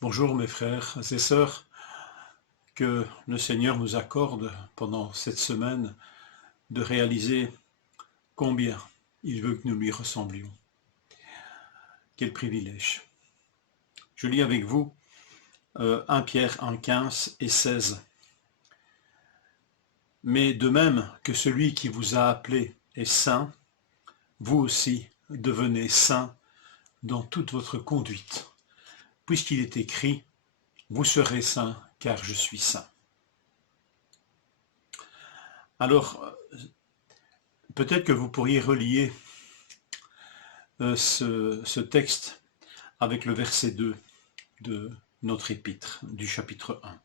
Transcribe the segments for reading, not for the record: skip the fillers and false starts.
Bonjour mes frères et sœurs, que le Seigneur nous accorde pendant cette semaine de réaliser combien il veut que nous lui ressemblions. Quel privilège. Je lis avec vous 1 Pierre 1, 15 et 16. Mais de même que celui qui vous a appelé est saint, vous aussi devenez saints dans toute votre conduite, puisqu'il est écrit « Vous serez saints, car je suis saint ». Alors, peut-être que vous pourriez relier ce texte avec le verset 2 de notre épître, du chapitre 1,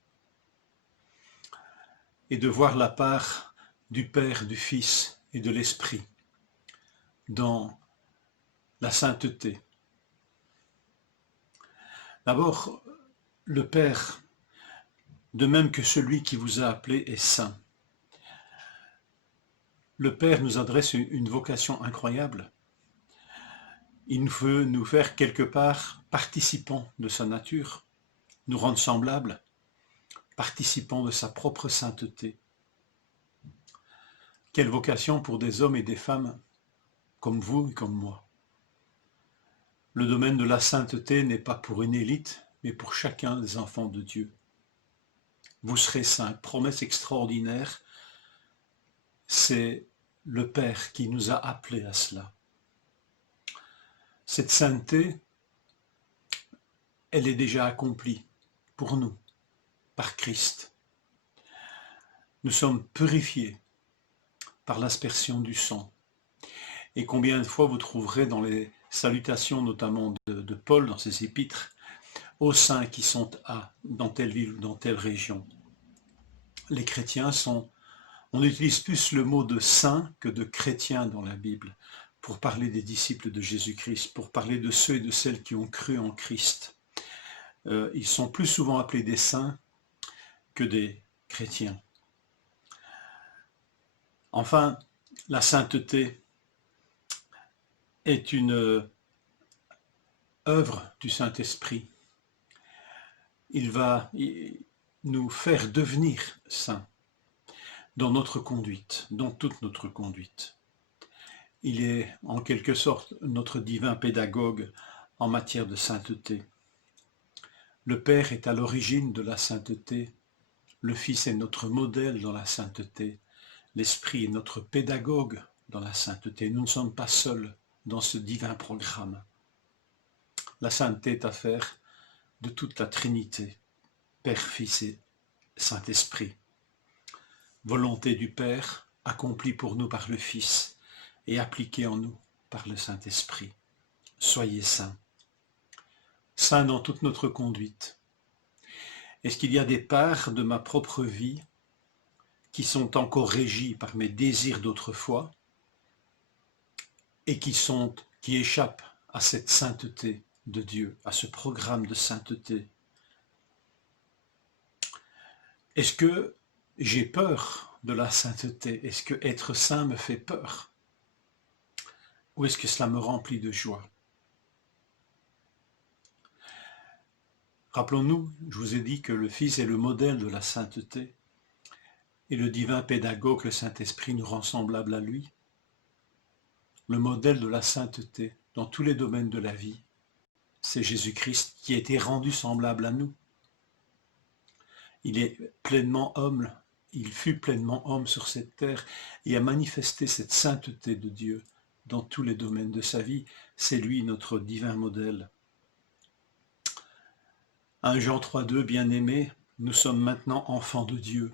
et de voir la part du Père, du Fils et de l'Esprit dans la sainteté. D'abord, le Père, de même que celui qui vous a appelé, est saint. Le Père nous adresse une vocation incroyable. Il veut nous faire quelque part participants de sa nature, nous rendre semblables, participants de sa propre sainteté. Quelle vocation pour des hommes et des femmes comme vous et comme moi. Le domaine de la sainteté n'est pas pour une élite, mais pour chacun des enfants de Dieu. Vous serez saints, promesse extraordinaire, c'est le Père qui nous a appelés à cela. Cette sainteté, elle est déjà accomplie pour nous, par Christ. Nous sommes purifiés par l'aspersion du sang. Et combien de fois vous trouverez dans les salutations, notamment de Paul, dans ses épîtres, aux saints qui sont dans telle ville ou dans telle région. Les chrétiens on utilise plus le mot de saint que de chrétien dans la Bible, pour parler des disciples de Jésus-Christ, pour parler de ceux et de celles qui ont cru en Christ. Ils sont plus souvent appelés des saints que des chrétiens. Enfin, la sainteté est une œuvre du Saint-Esprit. Il va nous faire devenir saints dans notre conduite, dans toute notre conduite. Il est en quelque sorte notre divin pédagogue en matière de sainteté. Le Père est à l'origine de la sainteté, le Fils est notre modèle dans la sainteté, l'Esprit est notre pédagogue dans la sainteté. Nous ne sommes pas seuls dans ce divin programme. La sainteté est affaire de toute la Trinité, Père, Fils et Saint-Esprit. Volonté du Père, accomplie pour nous par le Fils et appliquée en nous par le Saint-Esprit. Soyez saints. Saints dans toute notre conduite. Est-ce qu'il y a des parts de ma propre vie qui sont encore régies par mes désirs d'autrefois et qui échappent à cette sainteté de Dieu, à ce programme de sainteté? Est-ce que j'ai peur de la sainteté? Est-ce que être saint me fait peur? Ou est-ce que cela me remplit de joie? Rappelons-nous, je vous ai dit que le Fils est le modèle de la sainteté et le divin pédagogue, le Saint-Esprit, nous rend semblables à lui. Le modèle de la sainteté dans tous les domaines de la vie, c'est Jésus-Christ qui a été rendu semblable à nous. Il est pleinement homme, il fut pleinement homme sur cette terre et a manifesté cette sainteté de Dieu dans tous les domaines de sa vie. C'est lui notre divin modèle. 1 Jean 3,2, bien-aimés, nous sommes maintenant enfants de Dieu,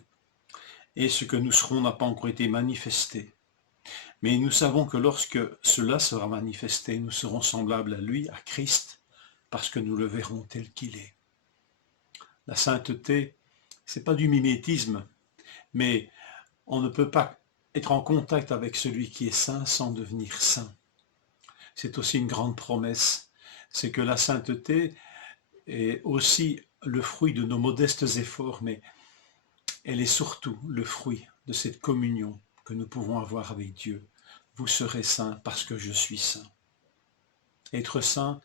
et ce que nous serons n'a pas encore été manifesté. Mais nous savons que lorsque cela sera manifesté, nous serons semblables à lui, à Christ, parce que nous le verrons tel qu'il est. La sainteté, ce n'est pas du mimétisme, mais on ne peut pas être en contact avec celui qui est saint sans devenir saint. C'est aussi une grande promesse, c'est que la sainteté est aussi le fruit de nos modestes efforts, mais elle est surtout le fruit de cette communion que nous pouvons avoir avec Dieu. Vous serez saints parce que je suis saint. Être saint,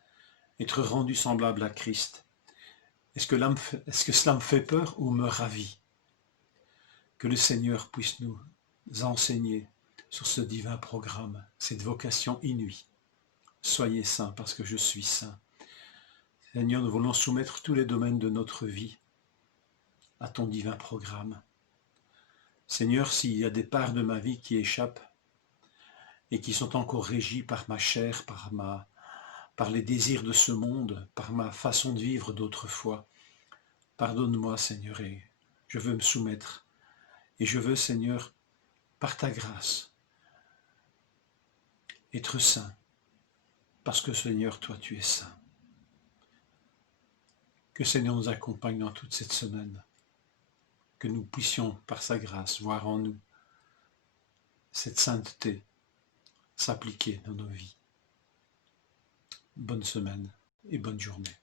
être rendu semblable à Christ, Est-ce que cela me fait peur ou me ravit? Que le Seigneur puisse nous enseigner sur ce divin programme, cette vocation inouïe. Soyez saints parce que je suis saint. Seigneur, nous voulons soumettre tous les domaines de notre vie à ton divin programme. Seigneur, s'il y a des parts de ma vie qui échappent et qui sont encore régies par ma chair, par les désirs de ce monde, par ma façon de vivre d'autrefois, pardonne-moi, Seigneur, et je veux me soumettre. Et je veux, Seigneur, par ta grâce, être saint, parce que, Seigneur, toi, tu es saint. Que Seigneur nous accompagne dans toute cette semaine, que nous puissions, par sa grâce, voir en nous cette sainteté s'appliquer dans nos vies. Bonne semaine et bonne journée.